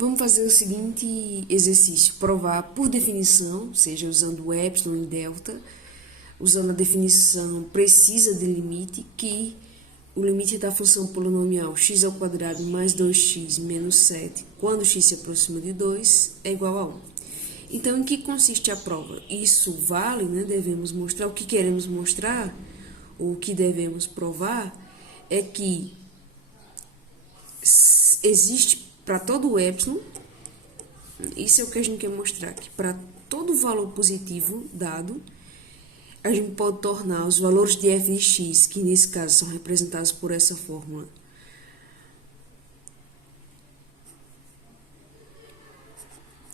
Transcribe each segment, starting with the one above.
Vamos fazer o seguinte exercício: provar por definição, seja usando o epsilon e delta, usando a definição precisa de limite, que o limite da função polinomial x ao quadrado mais 2x menos 7, quando x se aproxima de 2, é igual a 1. Então, em que consiste a prova? Isso vale, né? Devemos mostrar o que queremos mostrar, ou o que devemos provar, é que existe para todo o epsilon, isso é o que a gente quer mostrar, que para todo valor positivo dado, a gente pode tornar os valores de f de x, que nesse caso são representados por essa fórmula,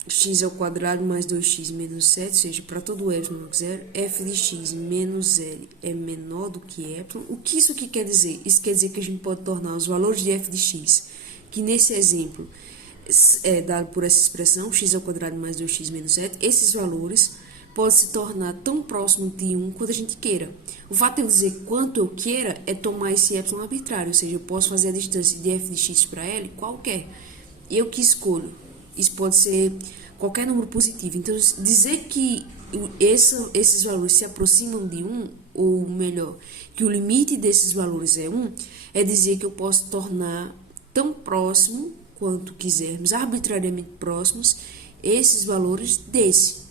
x ao quadrado mais 2x menos 7, ou seja, para todo epsilon zero, f de x menos L é menor do que epsilon. O que isso aqui quer dizer? Isso quer dizer que a gente pode tornar os valores de f de x, que nesse exemplo é dado por essa expressão, x ao quadrado mais 2x menos 7, esses valores podem se tornar tão próximos de 1 quanto a gente queira. O fato de eu dizer quanto eu queira é tomar esse epsilon arbitrário, ou seja, eu posso fazer a distância de f de x para L qualquer. Eu que escolho. Isso pode ser qualquer número positivo. Então, dizer que esses valores se aproximam de 1, ou melhor, que o limite desses valores é 1, é dizer que eu posso tornar tão próximo quanto quisermos, arbitrariamente próximos, esses valores desse.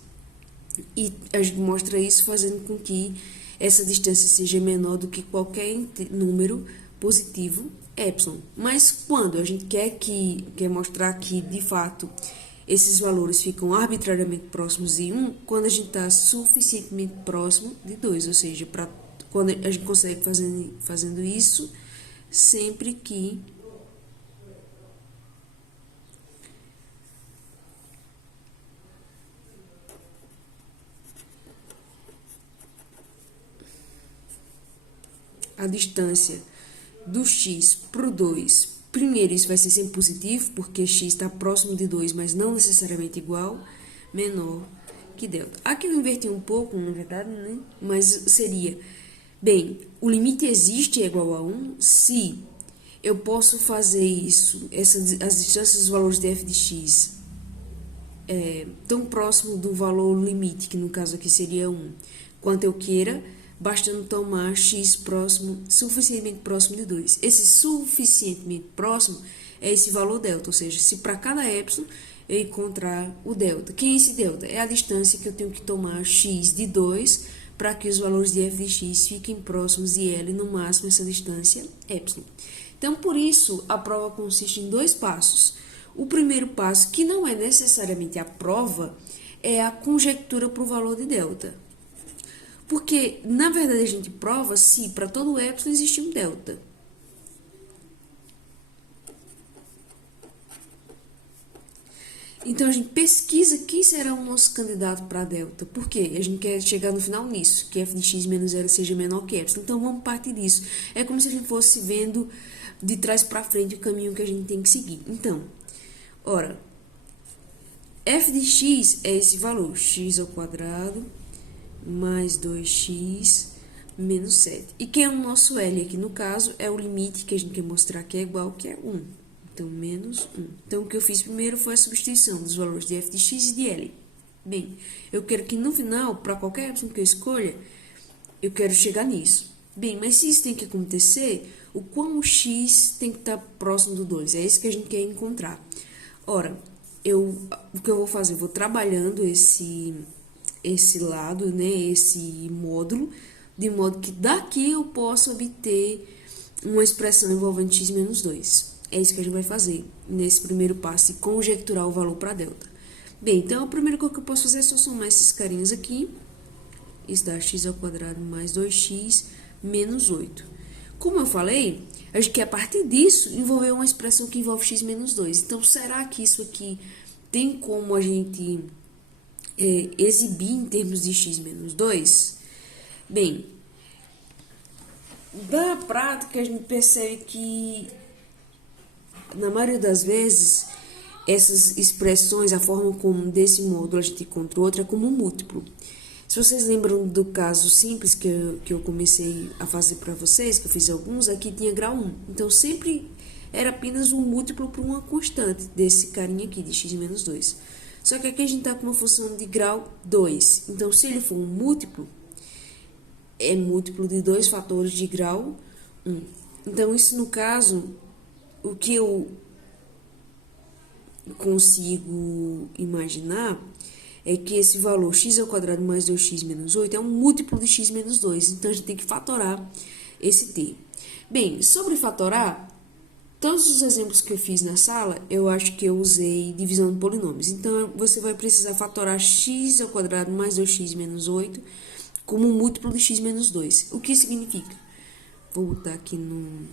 E a gente mostra isso fazendo com que essa distância seja menor do que qualquer número positivo epsilon. Mas quando a gente quer mostrar que, de fato, esses valores ficam arbitrariamente próximos de 1, quando a gente está suficientemente próximo de 2, ou seja, quando a gente consegue fazendo isso sempre que a distância do x para o 2, primeiro isso vai ser sempre positivo, porque x está próximo de 2, mas não necessariamente igual, menor que delta. Aqui eu inverti um pouco, na verdade, né? Mas seria, bem, o limite existe é igual a 1 se eu posso fazer isso, as distâncias dos valores de f de x tão próximo do valor limite, que no caso aqui seria 1, quanto eu queira, bastando tomar x suficientemente próximo de 2. Esse suficientemente próximo é esse valor delta, ou seja, se para cada epsilon eu encontrar o delta. Quem é esse delta? É a distância que eu tenho que tomar x de 2 para que os valores de f de x fiquem próximos de L, no máximo essa distância epsilon. Então, por isso, a prova consiste em 2 passos. O primeiro passo, que não é necessariamente a prova, é a conjectura para o valor de delta. Porque, na verdade, a gente prova se para todo epsilon existe um delta. Então, a gente pesquisa quem será o nosso candidato para delta. Por quê? A gente quer chegar no final nisso, que f de x menos L seja menor que epsilon. Então, vamos partir disso. É como se a gente fosse vendo de trás para frente o caminho que a gente tem que seguir. Então, ora, f de x é esse valor, x ao quadrado mais 2x menos 7. E quem é o nosso L aqui? No caso, é o limite que a gente quer mostrar que é igual, que é 1. Então, menos 1. Então, o que eu fiz primeiro foi a substituição dos valores de f de x e de L. Bem, eu quero que no final, para qualquer epsilon que eu escolha, eu quero chegar nisso. Bem, mas se isso tem que acontecer, o quão x tem que estar próximo do 2? É isso que a gente quer encontrar. Ora, o que eu vou fazer? Eu vou trabalhando esse lado, né, esse módulo, de modo que daqui eu possa obter uma expressão envolvendo x menos 2. É isso que a gente vai fazer nesse primeiro passo, de conjecturar o valor para delta. Bem, então a primeira coisa que eu posso fazer é só somar esses carinhos aqui. Isso dá x ao quadrado mais 2x menos 8. Como eu falei, a gente quer a partir disso envolver uma expressão que envolve x menos 2. Então, será que isso aqui tem como a gente exibir em termos de x menos 2? Bem, da prática a gente percebe que, na maioria das vezes, essas expressões, a forma como desse módulo a gente encontra outra é como um múltiplo. Se vocês lembram do caso simples que eu comecei a fazer para vocês, que eu fiz alguns, aqui tinha grau 1. Então, sempre era apenas um múltiplo por uma constante desse carinha aqui, de x menos 2. Só que aqui a gente está com uma função de grau 2. Então, se ele for um múltiplo, é múltiplo de dois fatores de grau 1. Então, isso no caso, o que eu consigo imaginar é que esse valor x ao quadrado mais 2x menos 8 é um múltiplo de x menos 2. Então, a gente tem que fatorar esse termo. Bem, sobre fatorar, todos os exemplos que eu fiz na sala, eu acho que eu usei divisão de polinômios. Então, você vai precisar fatorar x ao quadrado mais 2x menos 8 como um múltiplo de x menos 2. O que significa? Vou botar aqui no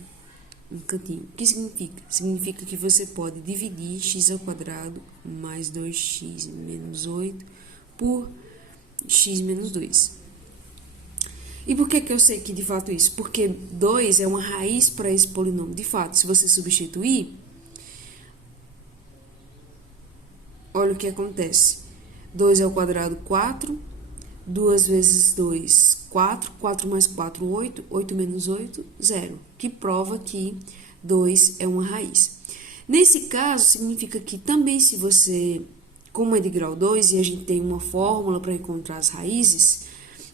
cantinho. O que significa? Significa que você pode dividir x ao quadrado mais 2x menos 8 por x menos 2. E por que eu sei que de fato isso? Porque 2 é uma raiz para esse polinômio. De fato, se você substituir, olha o que acontece. 2 ao quadrado, 4. 2 vezes 2, 4. 4 mais 4, 8. 8 menos 8, 0. Que prova que 2 é uma raiz. Nesse caso, significa que também se você, como é de grau 2 e a gente tem uma fórmula para encontrar as raízes,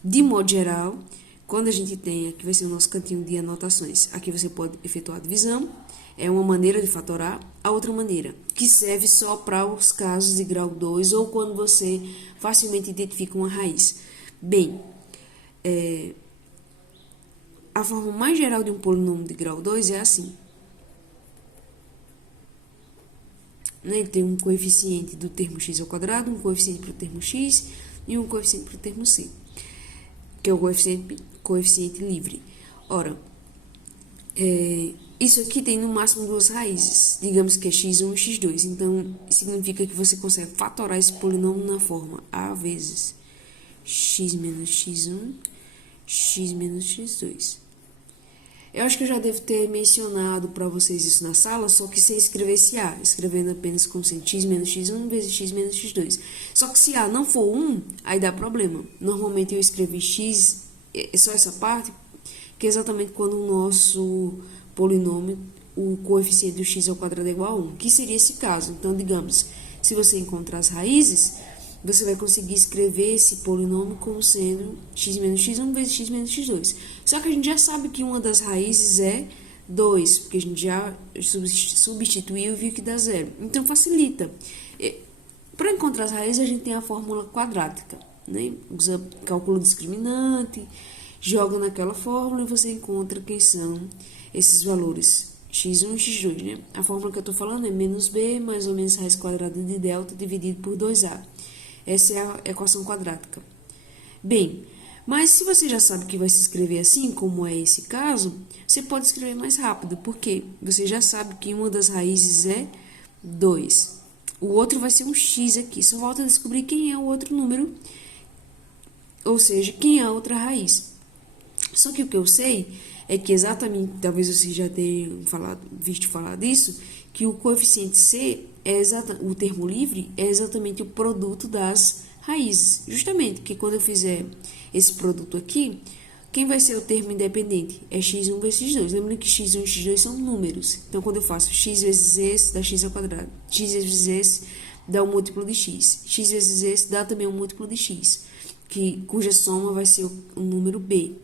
de modo geral, quando a gente tem, aqui vai ser o nosso cantinho de anotações, aqui você pode efetuar a divisão, é uma maneira de fatorar. A outra maneira, que serve só para os casos de grau 2 ou quando você facilmente identifica uma raiz. Bem, a forma mais geral de um polinômio de grau 2 é assim. Ele tem um coeficiente do termo x ao quadrado, um coeficiente para o termo x e um coeficiente para o termo c, que é o coeficiente livre. Ora, isso aqui tem no máximo duas raízes, digamos que é x1 e x2, então significa que você consegue fatorar esse polinômio na forma a vezes x menos x1, x menos x2. Eu acho que eu já devo ter mencionado para vocês isso na sala, só que sem escrever esse a, escrevendo apenas como sendo x menos x1 vezes x menos x2. Só que se a não for 1, aí dá problema. Normalmente eu escrevi x, só essa parte, que é exatamente quando o nosso polinômio, o coeficiente do x ao quadrado é igual a 1, que seria esse caso. Então, digamos, se você encontrar as raízes, você vai conseguir escrever esse polinômio como sendo x menos x1 vezes x menos x2. Só que a gente já sabe que uma das raízes é 2, porque a gente já substituiu e viu que dá 0. Então, facilita. Para encontrar as raízes, a gente tem a fórmula quadrática, né? Usa cálculo discriminante, joga naquela fórmula e você encontra quem são esses valores x1 e x2, né? A fórmula que eu estou falando é menos b mais ou menos raiz quadrada de delta dividido por 2a. Essa é a equação quadrática. Bem, mas se você já sabe que vai se escrever assim, como é esse caso, você pode escrever mais rápido, porque você já sabe que uma das raízes é 2. O outro vai ser um x aqui, só falta descobrir quem é o outro número, ou seja, quem é a outra raiz. Só que o que eu sei é que exatamente, talvez você já tenha visto falar disso, que o coeficiente c, o termo livre, é exatamente o produto das raízes. Justamente, porque quando eu fizer esse produto aqui, quem vai ser o termo independente? É x1 vezes x2. Lembrando que x1 e x2 são números. Então, quando eu faço x vezes esse, dá x ao quadrado. X vezes esse, dá um múltiplo de x. X vezes esse, dá também um múltiplo de x, cuja soma vai ser o número b.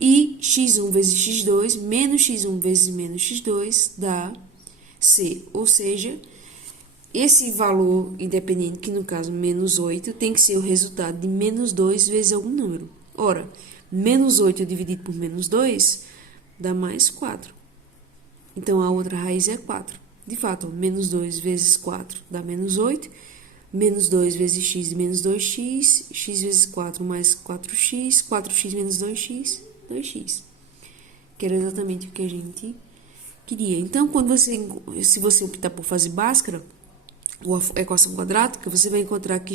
E x1 vezes x2, menos x1 vezes menos x2, dá c. Ou seja, esse valor independente, que no caso menos 8, tem que ser o resultado de menos 2 vezes algum número. Ora, menos 8 dividido por menos 2 dá mais 4. Então, a outra raiz é 4. De fato, menos 2 vezes 4 dá menos 8. Menos 2 vezes x, menos 2x. X vezes 4 mais 4x. 4x menos 2x, 2x. Que era exatamente o que a gente queria. Então, se você optar por fazer Bhaskara, ou a equação quadrática, você vai encontrar que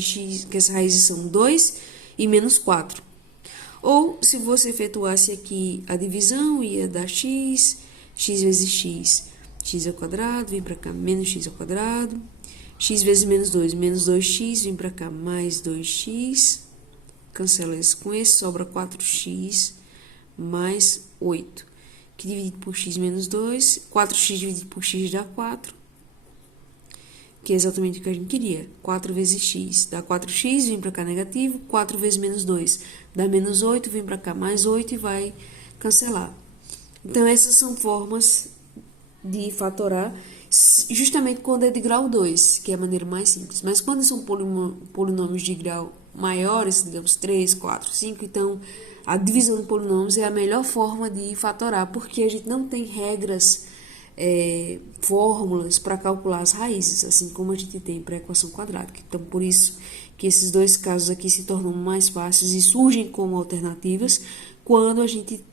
as raízes são 2 e menos 4. Ou, se você efetuasse aqui a divisão, ia dar x vezes x, x ao quadrado, vem para cá, menos x ao quadrado, x vezes menos 2, menos 2x, vem para cá, mais 2x, cancela esse com esse, sobra 4x mais 8, que dividido por x menos 2, 4x dividido por x dá 4, que é exatamente o que a gente queria. 4 vezes x dá 4x, vem para cá negativo, 4 vezes menos 2 dá menos 8, vem para cá mais 8 e vai cancelar. Então, essas são formas de fatorar, justamente quando é de grau 2, que é a maneira mais simples. Mas quando são polinômios de grau maiores, digamos 3, 4, 5, então a divisão de polinômios é a melhor forma de fatorar, porque a gente não tem regras, fórmulas para calcular as raízes, assim como a gente tem para a equação quadrática. Então, por isso que esses dois casos aqui se tornam mais fáceis e surgem como alternativas quando a gente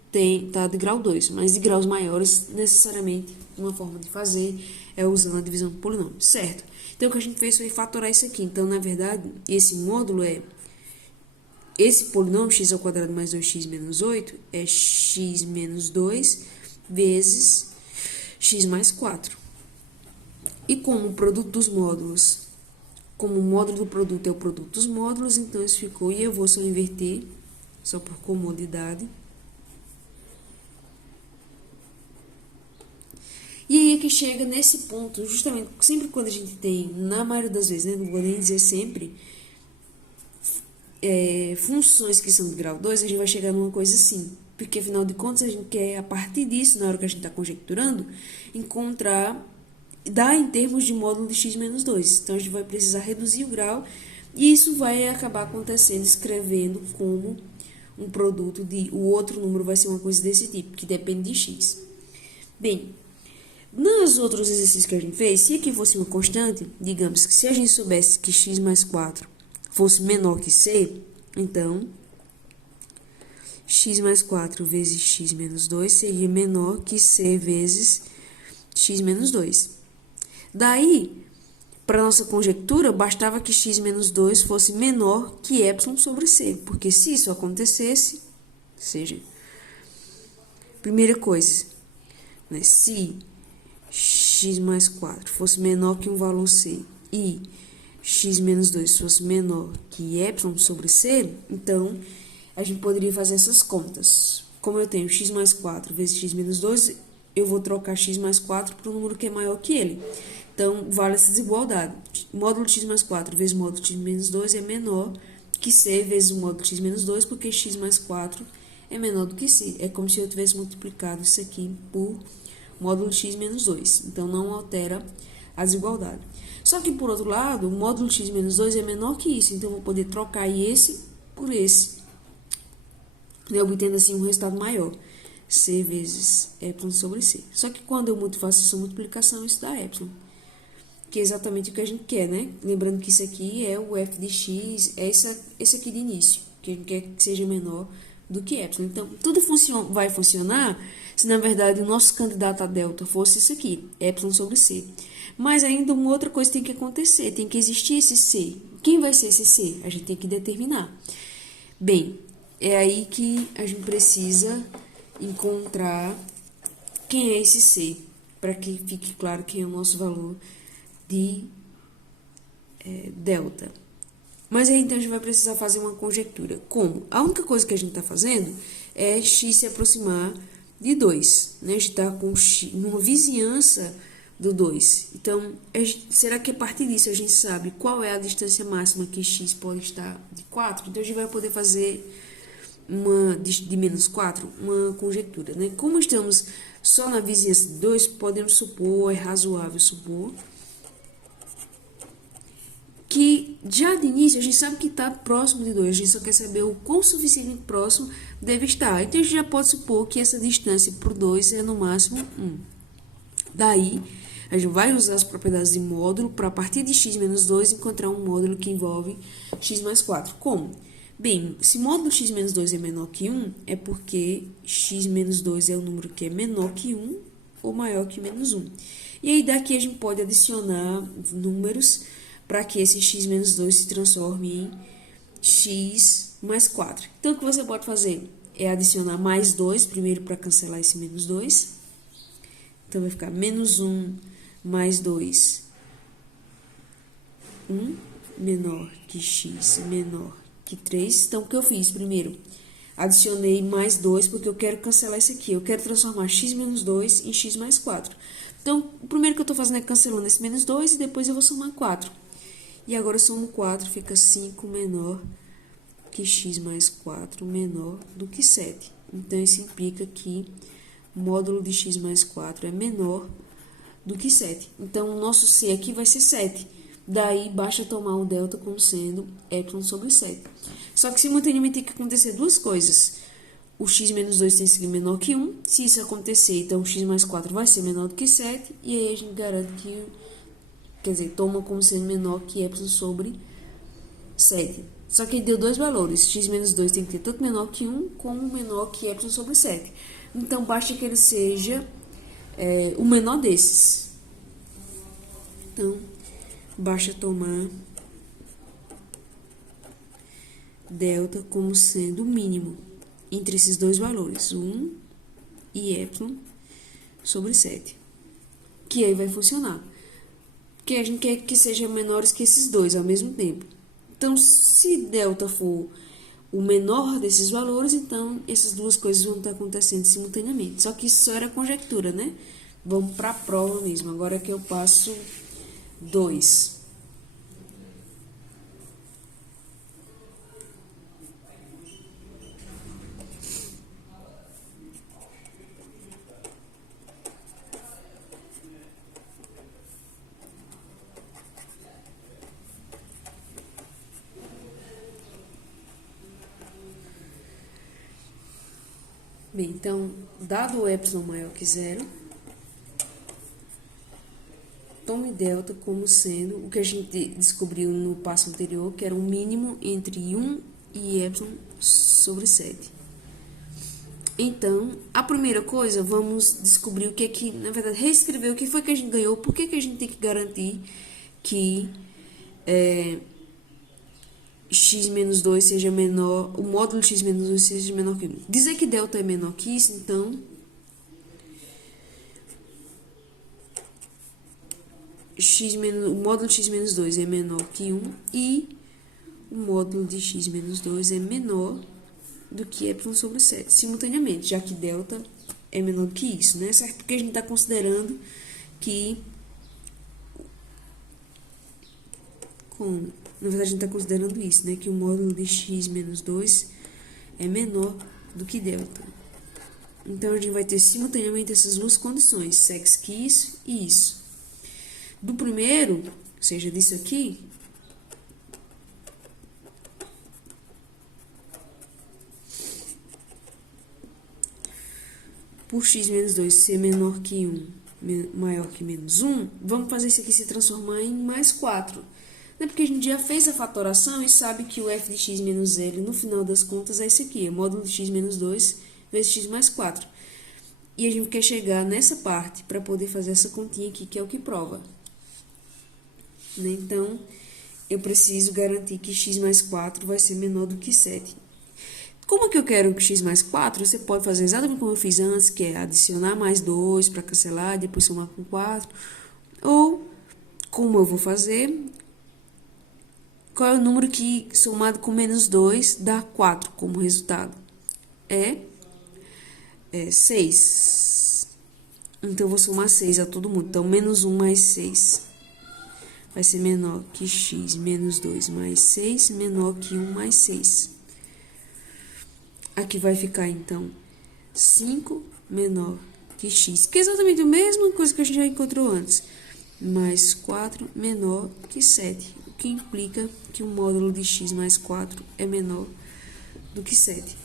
tá de grau 2, mas de graus maiores, necessariamente, uma forma de fazer é usando a divisão por polinômios, certo? Então, o que a gente fez foi fatorar isso aqui. Então, na verdade, esse módulo esse polinômio, x ao quadrado mais 2x menos 8, é x menos 2 vezes x mais 4. E como o produto dos módulos, como o módulo do produto é o produto dos módulos, então isso ficou, e eu vou só inverter, só por comodidade. E aí é que chega nesse ponto, justamente, sempre quando a gente tem, na maioria das vezes, né, não vou nem dizer sempre, funções que são de grau 2, a gente vai chegar numa coisa assim. Porque, afinal de contas, a gente quer, a partir disso, na hora que a gente está conjecturando, encontrar, dar em termos de módulo de x menos 2. Então, a gente vai precisar reduzir o grau, e isso vai acabar acontecendo, escrevendo como um produto o outro número vai ser uma coisa desse tipo, que depende de x. Bem, nos outros exercícios que a gente fez, se aqui fosse uma constante, digamos que se a gente soubesse que x mais 4 fosse menor que c, então x mais 4 vezes x menos 2 seria menor que c vezes x menos 2. Daí, para nossa conjectura, bastava que x menos 2 fosse menor que epsilon sobre c, porque se isso acontecesse, ou seja, primeira coisa, né, se x mais 4 fosse menor que um valor c e x menos 2 fosse menor que epsilon sobre c, então a gente poderia fazer essas contas. Como eu tenho x mais 4 vezes x menos 2, eu vou trocar x mais 4 para um número que é maior que ele. Então, vale essa desigualdade. Módulo de x mais 4 vezes módulo de x menos 2 é menor que c vezes o módulo de x menos 2, porque x mais 4 é menor do que c. É como se eu tivesse multiplicado isso aqui por módulo de x menos 2. Então, não altera a desigualdade. Só que, por outro lado, o módulo de x menos 2 é menor que isso. Então, eu vou poder trocar esse por esse, obtendo assim um resultado maior. C vezes epsilon sobre c. Só que quando eu faço essa multiplicação, isso dá epsilon, que é exatamente o que a gente quer, né? Lembrando que isso aqui é o f de x, é esse aqui de início, que a gente quer que seja menor do que epsilon. Então, tudo vai funcionar se, na verdade, o nosso candidato a delta fosse isso aqui, epsilon sobre c. Mas ainda uma outra coisa tem que acontecer, tem que existir esse c. Quem vai ser esse c? A gente tem que determinar. Bem, é aí que a gente precisa encontrar quem é esse c, para que fique claro quem é o nosso valor de delta. Mas aí, então, a gente vai precisar fazer uma conjectura. Como? A única coisa que a gente está fazendo é x se aproximar de 2. Né? A gente está com x numa vizinhança do 2. Então, será que a partir disso a gente sabe qual é a distância máxima que x pode estar de 4? Então, a gente vai poder fazer de menos 4, uma conjectura. Né? Como estamos só na vizinhança de 2, podemos supor, é razoável supor, que já de início a gente sabe que está próximo de 2, a gente só quer saber o quão suficientemente próximo deve estar. Então, a gente já pode supor que essa distância por 2 é no máximo 1. Daí, a gente vai usar as propriedades de módulo para, a partir de x menos 2, encontrar um módulo que envolve x mais 4. Como? Bem, se módulo x menos 2 é menor que 1, é porque x menos 2 é um número que é menor que 1 ou maior que menos 1. E aí, daqui a gente pode adicionar números para que esse x menos 2 se transforme em x mais 4. Então, o que você pode fazer é adicionar mais 2, primeiro para cancelar esse menos 2. Então, vai ficar menos 1 mais 2, 1 menor que x menor que 3. Então, o que eu fiz? Primeiro, Adicionei mais 2 porque eu quero cancelar isso aqui. Eu quero transformar x menos 2 em x mais 4. Então, o primeiro que eu estou fazendo é cancelando esse menos 2 e depois eu vou somar 4. E agora eu somo 4, fica 5 menor que x mais 4 menor do que 7. Então, isso implica que o módulo de x mais 4 é menor do que 7. Então, o nosso C aqui vai ser 7. Daí, basta tomar o delta como sendo epsilon sobre 7. Só que, simultaneamente, tem que acontecer duas coisas. O x menos 2 tem que ser menor que 1. Se isso acontecer, então, o x mais 4 vai ser menor do que 7. E aí, a gente garante que, quer dizer, toma como sendo menor que epsilon sobre 7. Só que ele deu dois valores. X menos 2 tem que ter tanto menor que 1, como menor que epsilon sobre 7. Então, basta que ele seja o menor desses. Então, basta tomar delta como sendo o mínimo entre esses dois valores, 1 e epsilon sobre 7. Que aí vai funcionar. Porque a gente quer que sejam menores que esses dois ao mesmo tempo. Então, se delta for o menor desses valores, então essas duas coisas vão estar acontecendo simultaneamente. Só que isso só era conjectura, né? Vamos para a prova mesmo. Agora que eu passo 2. Bem, então, dado o epsilon maior que 0, tome delta como sendo o que a gente descobriu no passo anterior, que era um mínimo entre 1 e epsilon sobre 7. Então, a primeira coisa, vamos descobrir o que é que, na verdade, reescrever o que foi que a gente ganhou, por que a gente tem que garantir que x menos 2 seja menor, o módulo de x menos 2 seja menor que 1. Dizer que delta é menor que isso, então, o módulo de x menos 2 é menor que 1 e o módulo de x menos 2 é menor do que epsilon sobre 7, simultaneamente, já que delta é menor do que isso, né? Certo? Porque a gente está considerando que na verdade, a gente está considerando isso, né? Que o módulo de x menos 2 é menor do que delta. Então, a gente vai ter simultaneamente essas duas condições, sex que isso e isso. Do primeiro, ou seja, disso aqui, por x menos 2 ser menor que 1, maior que menos 1, vamos fazer isso aqui se transformar em mais 4. Não é porque a gente já fez a fatoração e sabe que o f de x menos L, no final das contas, é esse aqui, é módulo de x menos 2 vezes x mais 4. E a gente quer chegar nessa parte para poder fazer essa continha aqui, que é o que prova. Então, eu preciso garantir que x mais 4 vai ser menor do que 7. Como é que eu quero que x mais 4? Você pode fazer exatamente como eu fiz antes, que é adicionar mais 2 para cancelar, depois somar com 4. Ou, como eu vou fazer, qual é o número que, somado com menos 2, dá 4 como resultado? É 6. Então, eu vou somar 6 a todo mundo. Então, menos 1 mais 6 vai ser menor que x menos 2 mais 6, menor que 1 mais 6. Aqui vai ficar, então, 5 menor que x, que é exatamente a mesma coisa que a gente já encontrou antes, mais 4 menor que 7, o que implica que o módulo de x mais 4 é menor do que 7.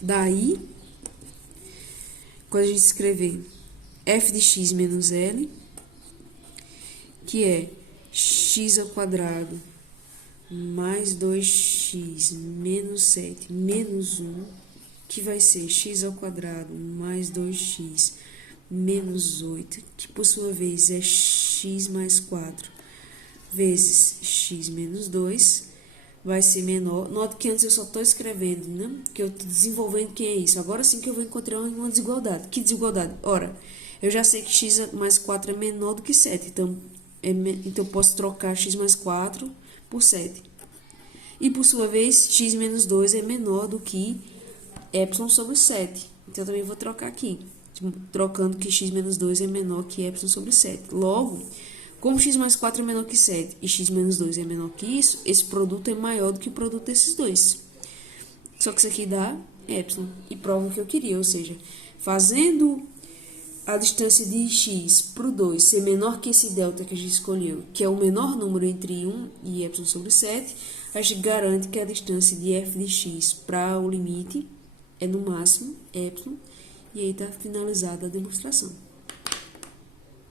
Daí, quando a gente escrever f de x menos L, que é x ao quadrado mais 2x menos 7 menos 1, que vai ser x ao quadrado mais 2x menos 8, que por sua vez é x mais 4 vezes x menos 2, vai ser menor. Note que antes eu só estou escrevendo, né? Que eu estou desenvolvendo quem é isso. Agora sim que eu vou encontrar uma desigualdade. Que desigualdade? Ora, eu já sei que x mais 4 é menor do que 7, então eu posso trocar x mais 4 por 7. E, por sua vez, x menos 2 é menor do que epsilon sobre 7. Então, eu também vou trocar aqui, trocando que x menos 2 é menor que epsilon sobre 7. Logo, como x mais 4 é menor que 7 e x menos 2 é menor que isso, esse produto é maior do que o produto desses dois. Só que isso aqui dá epsilon e prova o que eu queria, ou seja, fazendo a distância de x para o 2 ser menor que esse delta que a gente escolheu, que é o menor número entre 1 e epsilon sobre 7, a gente garante que a distância de f de x para o limite é no máximo epsilon, e aí está finalizada a demonstração.